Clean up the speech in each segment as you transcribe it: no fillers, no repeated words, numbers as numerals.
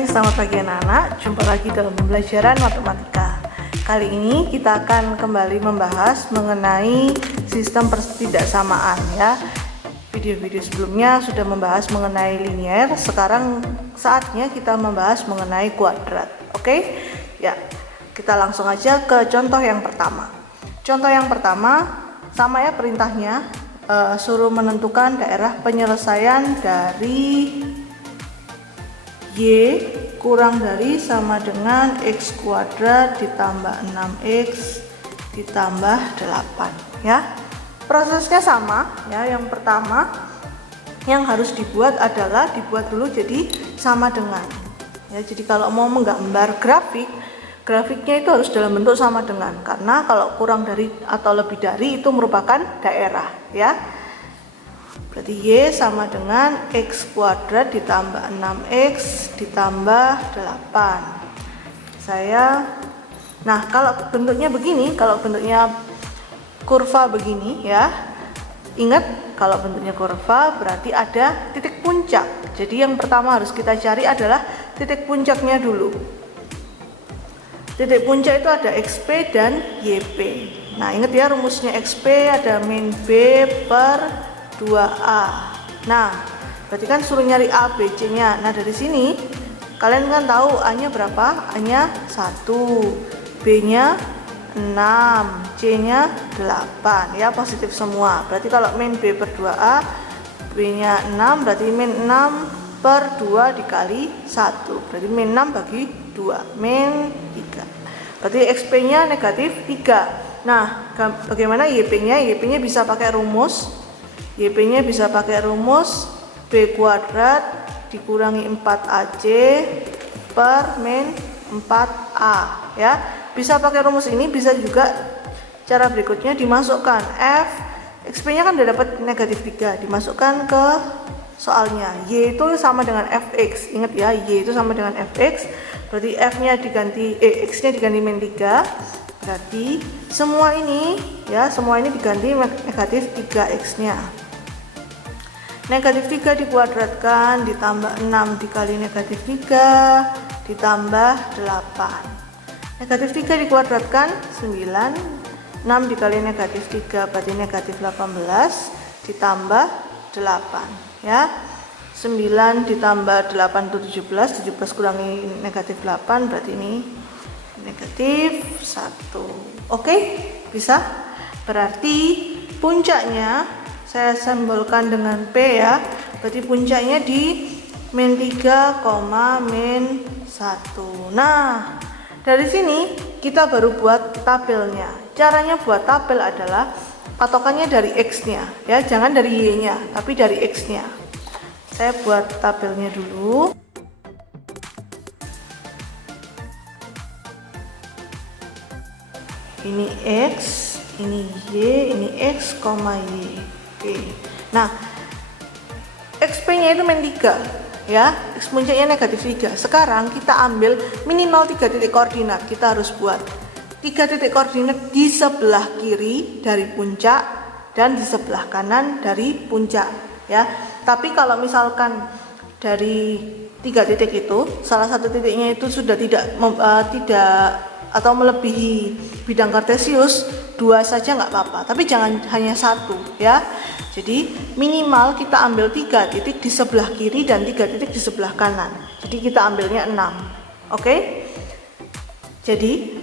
Hai, selamat pagi anak-anak. Jumpa lagi dalam pembelajaran matematika. Kali ini kita akan kembali membahas mengenai sistem pertidaksamaan ya. Video-video sebelumnya sudah membahas mengenai linier. Sekarang saatnya kita membahas mengenai kuadrat. Oke? Ya, kita langsung aja ke contoh yang pertama. Contoh yang pertama sama ya perintahnya. Suruh menentukan daerah penyelesaian dari Y kurang dari sama dengan X kuadrat ditambah 6X ditambah 8 ya. Prosesnya sama ya. Yang pertama yang harus dibuat adalah dibuat dulu jadi sama dengan ya. Jadi kalau mau menggambar grafiknya itu harus dalam bentuk sama dengan, karena kalau kurang dari atau lebih dari itu merupakan daerah ya. Berarti Y sama dengan X kuadrat ditambah 6X ditambah 8. Nah kalau bentuknya begini, kalau bentuknya kurva begini ya, ingat kalau bentuknya kurva berarti ada titik puncak. Jadi yang pertama harus kita cari adalah titik puncaknya dulu. Titik puncak itu ada XP dan YP. Nah ingat ya rumusnya, XP ada min B per 2A. Nah, berarti kan suruh nyari A, B, C-nya. Nah, dari sini kalian kan tahu A-nya berapa? A-nya 1, B-nya 6, C-nya 8. Ya, positif semua. Berarti kalau min B per 2A, B-nya 6, berarti min 6 per 2 dikali 1. Berarti min 6 bagi 2, min 3. Berarti XP-nya negatif 3. Nah, bagaimana YP-nya? YP-nya bisa pakai rumus. YP-nya bisa pakai rumus B kuadrat dikurangi 4AC per min 4A ya. Bisa pakai rumus ini, bisa juga cara berikutnya dimasukkan F. XP-nya kan udah dapat negatif 3, dimasukkan ke soalnya. Y itu sama dengan Fx. Ingat ya, Y itu sama dengan Fx. Berarti F-nya diganti X-nya diganti min 3. Berarti semua ini ya, semua ini diganti negatif 3X-nya. Negatif 3 dikuadratkan ditambah 6 dikali negatif 3 ditambah 8. Negatif 3 dikuadratkan 9, 6 dikali negatif 3 berarti negatif 18 ditambah 8 ya. 9 ditambah 8 itu 17, 17 kurangi negatif 8 berarti ini negatif 1. Oke, bisa? Berarti puncaknya saya simbolkan dengan P ya. Berarti puncaknya di min 3, min 1. Nah, dari sini kita baru buat tabelnya. Caranya buat tabel adalah patokannya dari X-nya ya, jangan dari Y-nya, tapi dari X-nya. Saya buat tabelnya dulu. Ini X, ini Y, ini X, Y. Oke. Nah, XP-nya itu min 3 ya, X puncaknya negatif 3. Sekarang kita ambil minimal 3 titik koordinat. Kita harus buat 3 titik koordinat di sebelah kiri dari puncak dan di sebelah kanan dari puncak ya. Tapi kalau misalkan dari 3 titik itu salah satu titiknya itu sudah tidak atau melebihi bidang kartesius, 2 saja nggak apa-apa, tapi jangan hanya 1 ya. Jadi minimal kita ambil 3 titik di sebelah kiri dan 3 titik di sebelah kanan. Jadi kita ambilnya 6. Oke? Jadi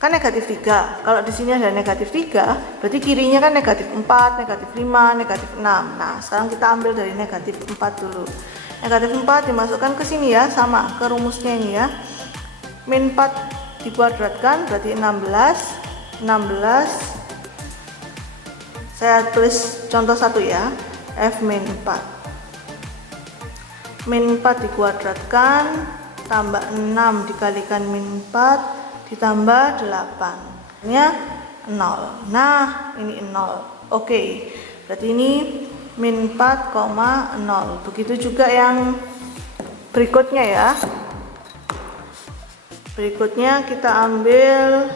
kan negatif 3. Kalau di sini ada negatif 3, berarti kirinya kan negatif 4, negatif 5, negatif 6. Nah, sekarang kita ambil dari negatif 4 dulu. Negatif 4 dimasukkan ke sini ya, sama ke rumusnya ini ya. Min 4 dikuadratkan berarti 16. Saya tulis contoh 1 ya. F min 4. Min 4 dikuadratkan tambah 6 dikalikan min 4 ditambah 8. Ini 0. Nah, ini 0. Oke. Berarti ini min 4,0. Begitu juga yang berikutnya ya. Berikutnya kita ambil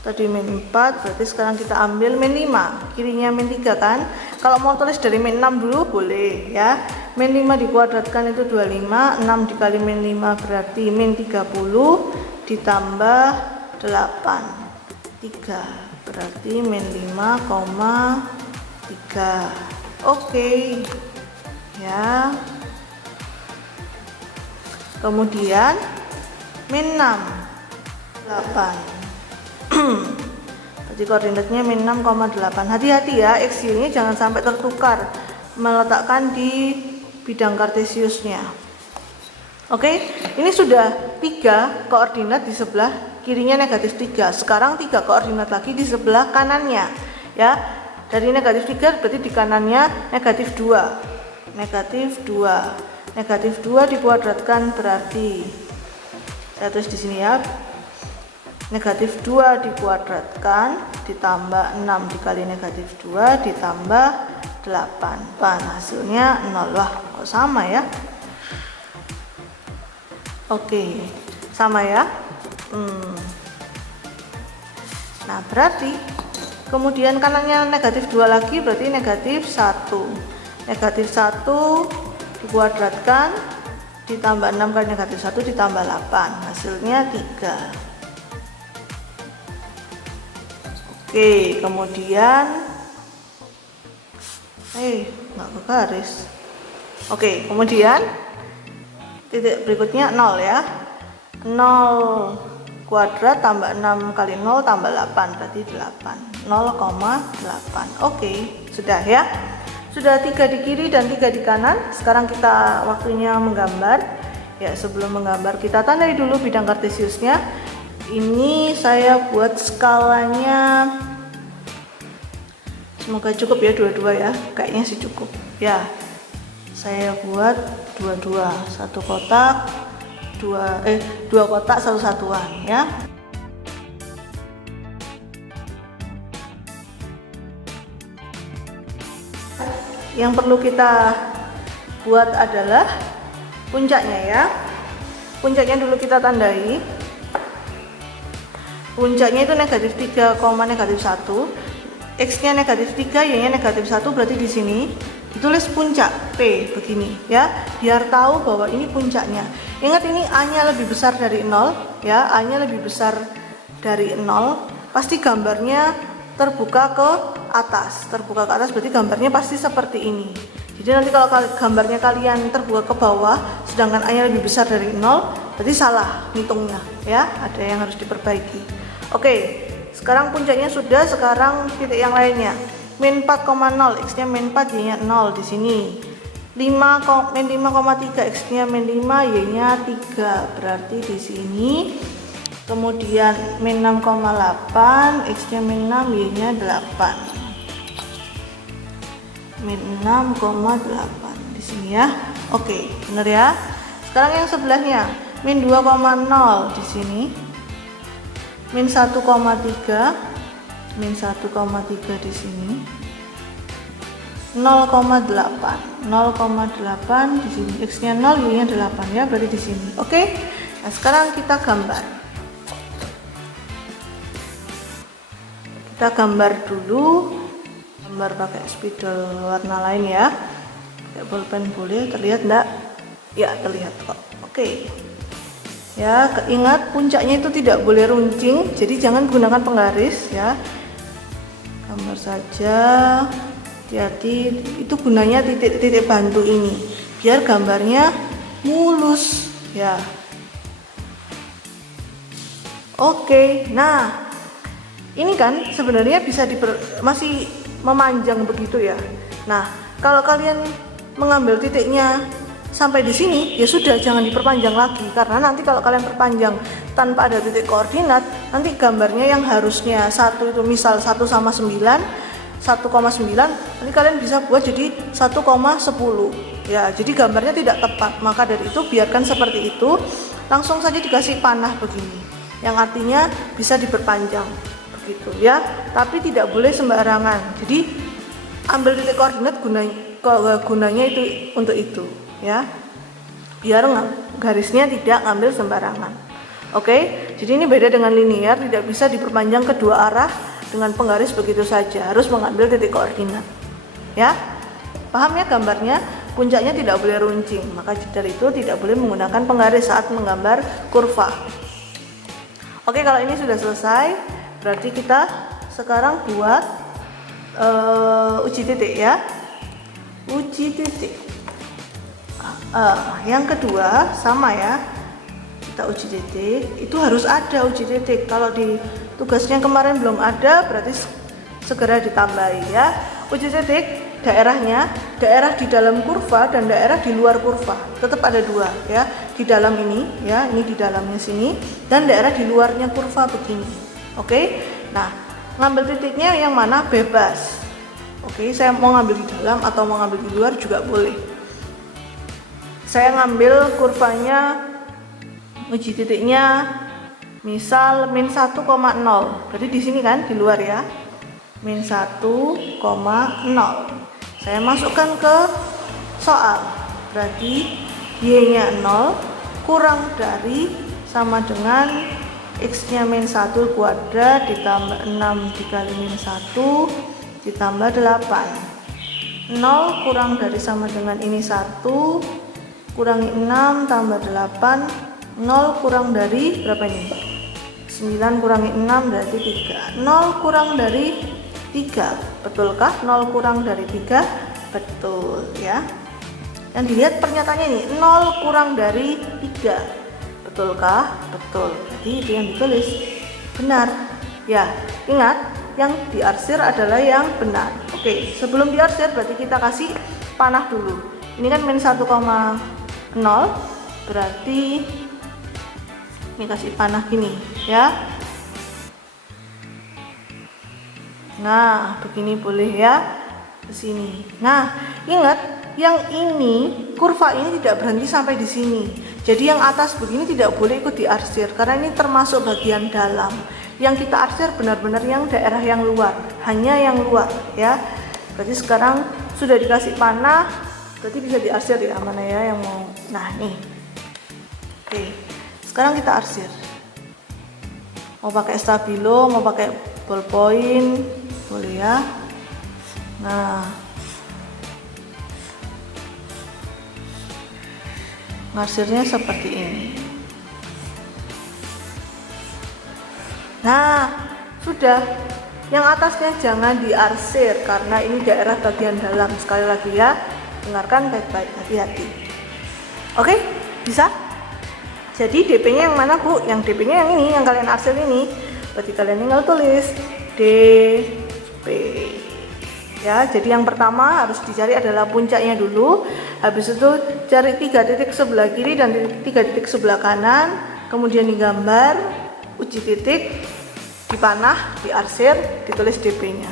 tadi min 4, berarti sekarang kita ambil min 5, kirinya min 3 kan. Kalau mau tulis dari min 6 dulu boleh ya. min 5 dikuadratkan itu 25, 6 dikali min 5 berarti min 30 ditambah 8, 3, berarti min 5,3. Oke ya. Kemudian min 6, 8. Berarti koordinatnya min 6,8. Hati-hati ya, X Y nya jangan sampai tertukar meletakkan di bidang kartesiusnya. Oke, ini sudah 3 koordinat di sebelah kirinya negatif 3. Sekarang 3 koordinat lagi di sebelah kanannya ya. Dari negatif 3 berarti di kanannya negatif 2. Negatif 2. Negatif 2 dikuadratkan berarti, saya tulis di sini ya, negatif 2 dikuadratkan ditambah 6 dikali negatif 2 ditambah 8. Hasilnya 0. Wah, kok sama ya? Oke, sama ya. Nah, berarti kemudian kanannya negatif 2 lagi berarti negatif 1. Negatif 1 dikuadratkan ditambah 6 kali negatif 1 ditambah 8. Hasilnya 3. Oke, kemudian nggak ke garis. Oke, kemudian titik berikutnya 0 ya. 0 kuadrat tambah 6 kali 0 tambah 8 berarti 8. 0,8. Oke, sudah ya. Sudah 3 di kiri dan 3 di kanan. Sekarang kita waktunya menggambar. Ya, sebelum menggambar kita tandai dulu bidang kartesiusnya. Ini saya buat skalanya, semoga cukup ya, 22 ya, kayaknya sih cukup ya. Saya buat 22, satu kotak, dua kotak satu satuan ya. Yang perlu kita buat adalah puncaknya ya. Puncaknya dulu kita tandai. Puncaknya itu negatif 3, negatif 1. X nya negatif 3, Y nya negatif 1, berarti di sini ditulis puncak P begini ya, biar tahu bahwa ini puncaknya. Ingat ini A nya lebih besar dari 0 ya, A nya lebih besar dari 0, pasti gambarnya terbuka ke atas. Terbuka ke atas berarti gambarnya pasti seperti ini. Jadi nanti kalau gambarnya kalian terbuka ke bawah sedangkan A nya lebih besar dari 0, berarti salah hitungnya ya, ada yang harus diperbaiki. Oke, sekarang puncaknya sudah. Sekarang titik yang lainnya, min 4,0, X nya min 4, Y nya 0 di sini. Min 5,3, X nya min 5, Y nya 3, berarti di sini. Kemudian min 6,8, X nya min 6, Y nya 8. Min 6,8 di sini ya. Oke, benar ya. Sekarang yang sebelahnya, min 2,0 di sini. Min 1,3, min 1,3 di sini. 0,8 di sini. X nya 0, Y nya 8 ya, berarti di sini. Oke. Nah, sekarang kita gambar. Kita gambar dulu. Gambar pakai spidol warna lain ya. Pakai bolpen boleh, terlihat enggak? Ya, terlihat kok. Oke. Ya, ingat puncaknya itu tidak boleh runcing, jadi jangan gunakan penggaris ya. Gambar saja, hati-hati, itu gunanya titik-titik bantu ini biar gambarnya mulus ya. Oke, nah ini kan sebenarnya bisa masih memanjang begitu ya. Nah, kalau kalian mengambil titiknya sampai di sini, ya sudah, jangan diperpanjang lagi, karena nanti kalau kalian perpanjang tanpa ada titik koordinat, nanti gambarnya yang harusnya satu itu misal 1 sama 9, 1,9, nanti kalian bisa buat jadi 1,10 ya, jadi gambarnya tidak tepat. Maka dari itu biarkan seperti itu, langsung saja dikasih panah begini, yang artinya bisa diperpanjang begitu ya, tapi tidak boleh sembarangan. Jadi ambil titik koordinat gunanya itu untuk itu ya, biar garisnya tidak ngambil sembarangan. Oke, jadi ini beda dengan linear, tidak bisa diperpanjang kedua arah dengan penggaris begitu saja, harus mengambil titik koordinat ya. Paham ya gambarnya? puncaknya tidak boleh runcing, maka dari itu tidak boleh menggunakan penggaris saat menggambar kurva. Oke, kalau ini sudah selesai, berarti kita sekarang buat uji titik ya. Uji titik. Yang kedua sama ya, kita uji titik. Itu harus ada uji titik. Kalau di tugasnya kemarin belum ada, berarti segera ditambahi ya. Uji titik daerahnya, daerah di dalam kurva dan daerah di luar kurva. Tetap ada dua ya. Di dalam ini ya, ini di dalamnya sini, dan daerah di luarnya kurva begini. Oke. Nah, ngambil titiknya yang mana bebas. Oke, saya mau ngambil di dalam atau mau ngambil di luar juga boleh. Saya ngambil kurvanya, uji titiknya misal min 1,0. Berarti di sini kan di luar ya. Min 1,0. Saya masukkan ke soal. Berarti y-nya 0 kurang dari sama dengan x-nya min 1 kuadrat ditambah 6 dikali min 1 ditambah 8. 0 kurang dari sama dengan ini 1 kurangi 6 tambah 8. 0 kurang dari berapa ini? 9 kurangi 6 berarti 3. 0 kurang dari 3. Betulkah 0 kurang dari 3? Betul ya. Yang dilihat pernyataannya ini 0 kurang dari 3. Betulkah? Betul. Jadi itu yang ditulis. Benar. Ya, ingat yang diarsir adalah yang benar. Oke, sebelum diarsir berarti kita kasih panah dulu. Ini kan min 1,0, berarti ini kasih panah gini ya. Nah, begini boleh ya. Ke sini. Nah, ingat yang ini, kurva ini tidak berhenti sampai di sini. Jadi yang atas begini tidak boleh ikut diarsir karena ini termasuk bagian dalam. Yang kita arsir benar-benar yang daerah yang luar, hanya yang luar ya. Berarti sekarang sudah dikasih panah, berarti bisa diarsir ya. Mana ya yang mau? Nah, nih. Oke. Sekarang kita arsir. Mau pakai stabilo, mau pakai ballpoint, boleh ya. Nah, ngarsirnya seperti ini. Nah, sudah. Yang atasnya jangan diarsir karena ini daerah bagian dalam. Sekali lagi ya, dengarkan baik-baik, hati-hati. Oke, bisa? Jadi DP-nya yang mana, Bu? Yang DP-nya yang ini, yang kalian arsir ini. Berarti kalian tinggal tulis DP. Ya, jadi yang pertama harus dicari adalah puncaknya dulu. Habis itu cari 3 titik sebelah kiri dan 3 titik sebelah kanan. Kemudian digambar, uji titik, dipanah, diarsir, ditulis DP-nya.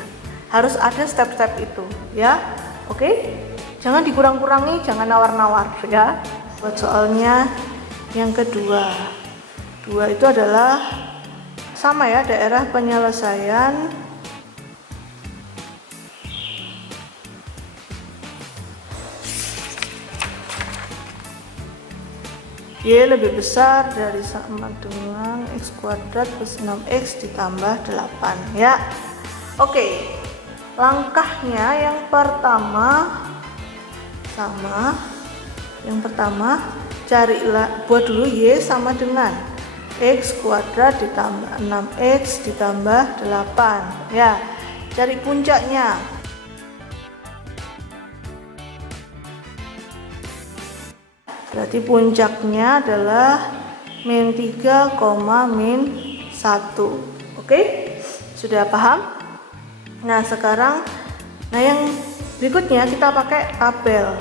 Harus ada step-step itu, ya. Oke? Jangan dikurang-kurangi, jangan nawar-nawar, ya. Buat soalnya yang kedua. Dua itu adalah sama ya, daerah penyelesaian Y lebih besar dari sama dengan X kuadrat plus 6X ditambah 8 ya. Oke, langkahnya yang pertama sama. Yang pertama carilah, buat dulu Y sama dengan X kuadrat ditambah 6X ditambah 8 ya. Cari puncaknya. Berarti puncaknya adalah min 3, min 1. Oke? Sudah paham? Nah, sekarang yang berikutnya kita pakai tabel.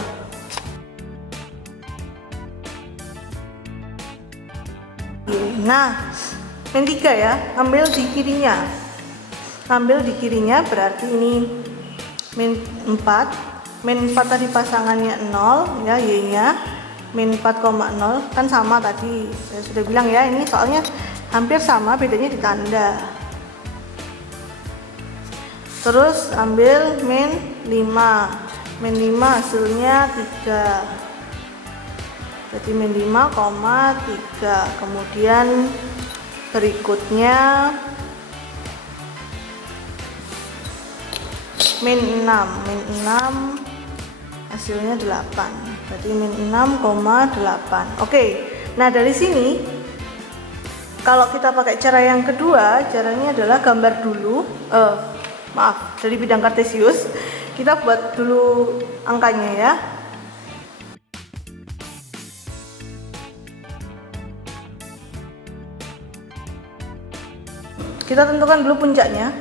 Nah, min 3 ya, ambil di kirinya. Ambil di kirinya berarti ini min 4. Min 4 tadi pasangannya 0 ya, Y-nya. Min 4,0 kan sama tadi, saya sudah bilang ya, ini soalnya hampir sama, bedanya di tanda. Terus ambil min 5. Min 5 hasilnya 3. Jadi min 5,3. Kemudian berikutnya min 6. Min 6 hasilnya 8, berarti min 6,8. Oke, nah dari sini kalau kita pakai cara yang kedua, caranya adalah gambar dulu, dari bidang kartesius, kita buat dulu angkanya ya. Kita tentukan dulu puncaknya.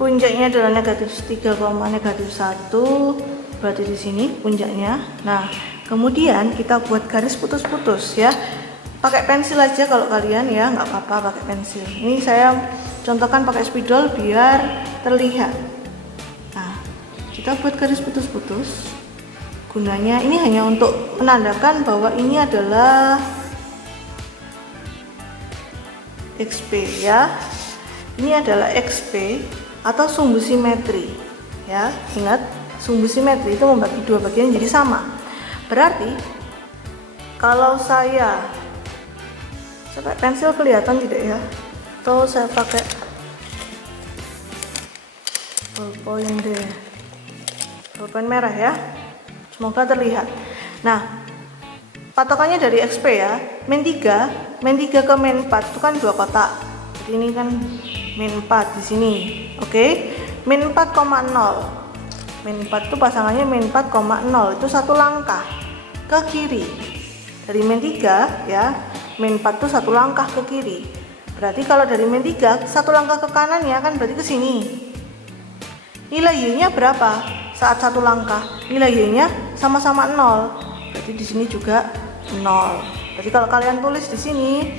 Puncaknya adalah negatif 3, negatif 1, berarti di sini puncaknya. Nah, kemudian kita buat garis putus-putus ya. Pakai pensil aja kalau kalian ya, nggak apa-apa pakai pensil. Ini saya contohkan pakai spidol biar terlihat. Nah, kita buat garis putus-putus. Gunanya ini hanya untuk menandakan bahwa ini adalah XP ya. Ini adalah XP atau sumbu simetri ya. Ingat, sumbu simetri itu membagi dua bagian jadi sama. Berarti kalau saya pakai pensil kelihatan tidak ya? Atau saya pakai ballpoint deh, ballpoint merah ya. Semoga terlihat. Nah, patokannya dari XP ya, min 3 ke min 4 itu kan 2 kotak. Jadi ini kan min 4 di sini. Oke, min 4,0. Min 4 itu pasangannya min 4,0, itu satu langkah ke kiri. Dari min 3 ya, min 4 itu satu langkah ke kiri. Berarti kalau dari min 3 satu langkah ke kanan ya kan, berarti ke sini. Nilai Y-nya berapa? Saat satu langkah, nilai Y-nya sama-sama 0. Berarti di sini juga 0. Jadi kalau kalian tulis di sini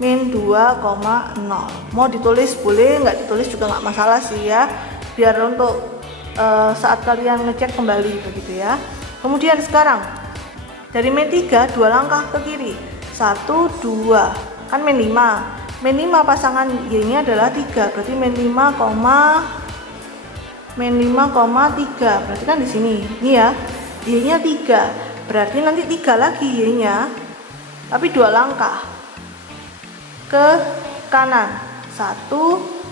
min 2,0. Mau ditulis boleh, nggak ditulis juga nggak masalah sih ya. Biar untuk saat kalian ngecek kembali begitu ya. Kemudian sekarang dari min 3 2 langkah ke kiri. 1, 2. Kan min 5. Min 5 pasangan Y-nya adalah 3. Berarti min 5,3. Berarti kan di sini. Ini ya. Y-nya 3. Berarti nanti 3 lagi Y-nya. Tapi 2 langkah ke kanan. 1,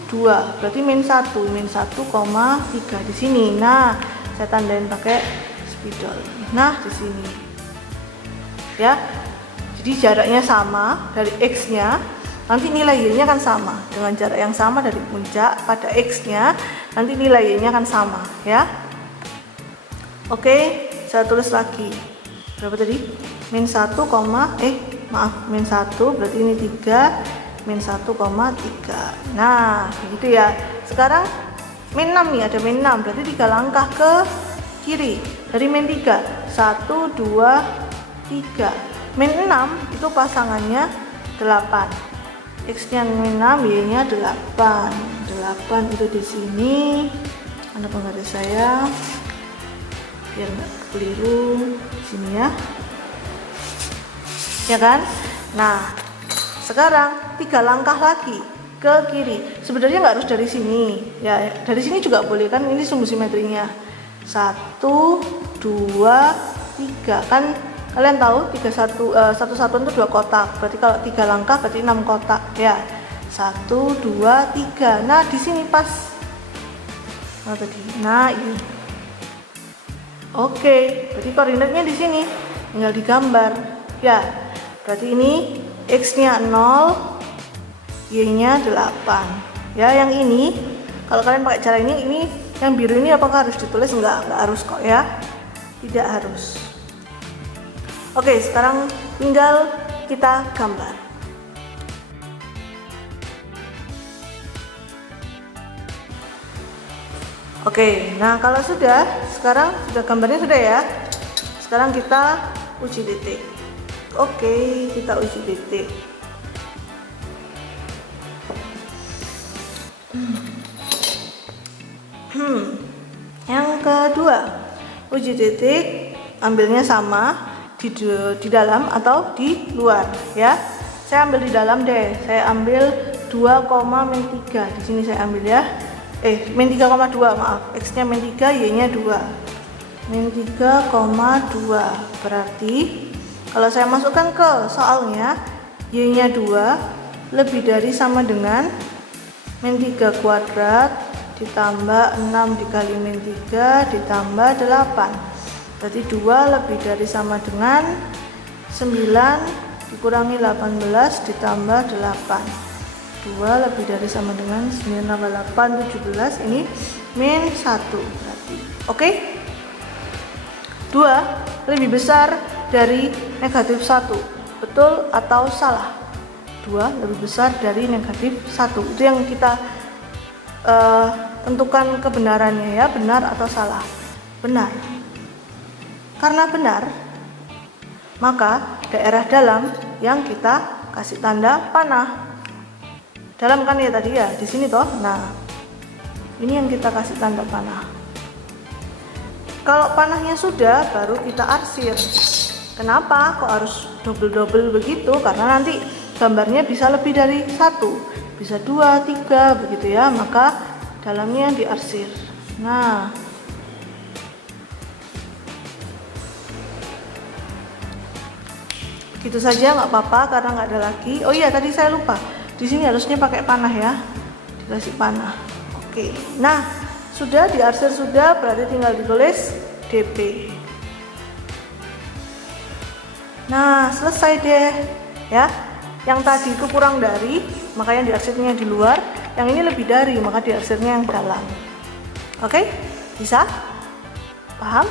2. Berarti min 1. Min 1,3 di sini. Nah, saya tandain pakai spidol. Nah, di sini. Ya. Jadi jaraknya sama dari X-nya. Nanti nilai Y-nya kan sama. Dengan jarak yang sama dari puncak pada X-nya, nanti nilai Y-nya kan sama, ya. Oke, saya tulis lagi. Berapa tadi? Min 1, min 1, berarti ini 3, min 1,3. Nah, begitu ya. Sekarang min 6 nih, ada min 6, berarti 3 langkah ke kiri. Dari min 3, 1, 2, 3. Min 6 itu pasangannya 8. X-nya min 6, Y-nya 8. 8 itu di sini. Mana penggaris saya? Biar nggak keliru. Sini ya. Ya kan? Nah, sekarang 3 langkah lagi ke kiri. Sebenarnya nggak harus dari sini. Ya, dari sini juga boleh kan? Ini sumbu simetrinya. 1, 2, 3. Kan kalian tahu 1 satuan itu 2 kotak. Berarti kalau 3 langkah berarti 6 kotak ya. 1, 2, 3. Nah, di sini pas. Nah, tadi. Nah, ini. Oke, berarti koordinatnya di sini. Tinggal digambar. Ya. Berarti ini X-nya 0, Y-nya 8. Ya, yang ini kalau kalian pakai cara ini yang biru ini apakah harus ditulis? Enggak harus kok ya. Tidak harus. Oke, sekarang tinggal kita gambar. Oke, nah kalau sekarang sudah gambarnya sudah ya. Sekarang kita uji titik. Oke, kita uji titik. Yang kedua, uji titik ambilnya sama di dalam atau di luar ya. Saya ambil di dalam deh. Saya ambil 2,-3. Di sini saya ambil ya. Min 3,2, maaf. X-nya min 3, Y-nya 2. Min 3,2. Berarti kalau saya masukkan ke soalnya, Y-nya 2 lebih dari sama dengan min 3 kuadrat ditambah 6 dikali min 3 ditambah 8. Berarti 2 lebih dari sama dengan 9 dikurangi 18 ditambah 8. 2 lebih dari sama dengan 9 tambah 8, 17. Ini min 1 berarti. Oke? 2 lebih besar dari negatif 1. Betul atau salah? 2 lebih besar dari negatif 1. Itu yang kita tentukan kebenarannya ya, benar atau salah. Benar. Karena benar, maka daerah dalam yang kita kasih tanda panah. Dalam kan ya tadi ya, di sini toh. Nah, ini yang kita kasih tanda panah. Kalau panahnya sudah, baru kita arsir. Kenapa kok harus double-double begitu? Karena nanti gambarnya bisa lebih dari 1. Bisa 2, 3 begitu ya, maka dalamnya diarsir. Nah, gitu saja nggak apa-apa karena nggak ada lagi. Oh iya, tadi saya lupa, di sini harusnya pakai panah ya, dikasih panah. Oke, nah sudah diarsir sudah, berarti tinggal ditulis DP. Nah, selesai deh ya. Yang tadi itu kurang dari, makanya diarsirnya di luar. Yang ini lebih dari, maka diarsirnya yang dalam. Oke? Bisa? Paham?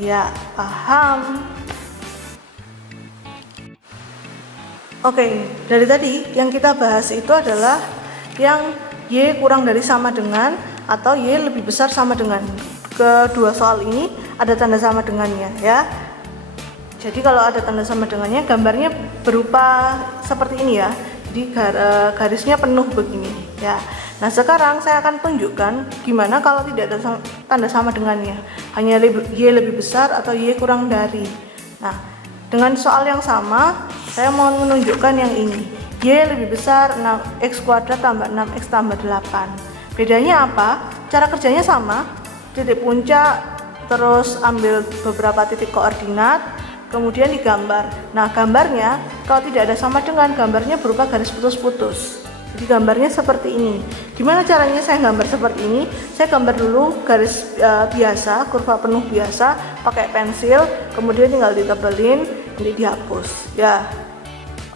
Ya, paham. Oke, dari tadi yang kita bahas itu adalah yang Y kurang dari sama dengan atau Y lebih besar sama dengan. Kedua soal ini ada tanda sama dengannya ya. Jadi kalau ada tanda sama dengannya, gambarnya berupa seperti ini ya. Jadi garisnya penuh begini ya. Nah, sekarang saya akan tunjukkan gimana kalau tidak ada tanda sama dengannya, hanya Y lebih besar atau Y kurang dari. Nah, dengan soal yang sama, saya mau menunjukkan yang ini. Y lebih besar 6x kuadrat tambah 6x tambah 8. Bedanya apa? Cara kerjanya sama. Titik puncak, terus ambil beberapa titik koordinat, kemudian digambar. Nah, gambarnya kalau tidak ada sama dengan, gambarnya berupa garis putus-putus. Jadi gambarnya seperti ini. Gimana caranya saya gambar seperti ini? Saya gambar dulu garis biasa, kurva penuh biasa, pakai pensil, kemudian tinggal ditebelin, nanti dihapus. Ya,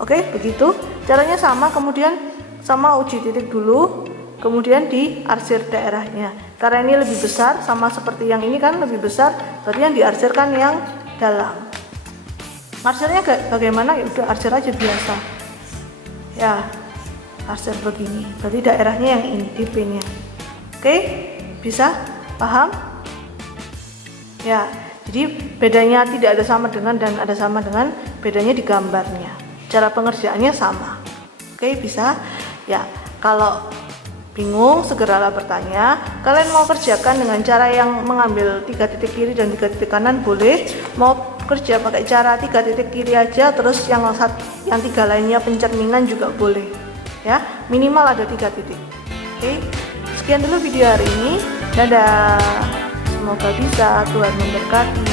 oke, begitu. Caranya sama, kemudian sama uji titik dulu, kemudian diarsir daerahnya. Karena ini lebih besar, sama seperti yang ini kan lebih besar, berarti yang diarsirkan yang dalam. Arsirnya bagaimana? Ya udah arsir aja biasa. Ya, arsir begini. Berarti daerahnya yang ini, DP-nya. Oke, bisa? Paham? Ya, jadi bedanya tidak ada sama dengan dan ada sama dengan, bedanya di gambarnya. Cara pengerjaannya sama. Oke, bisa? Ya, kalau bingung segeralah bertanya. Kalian mau kerjakan dengan cara yang mengambil 3 titik kiri dan 3 titik kanan boleh. Mau kerja pakai cara 3 titik kiri aja, terus yang 3 lainnya pencerminan juga boleh ya, minimal ada 3 titik. Oke, sekian dulu video hari ini. Dadah, semoga bisa, Tuhan memberkati.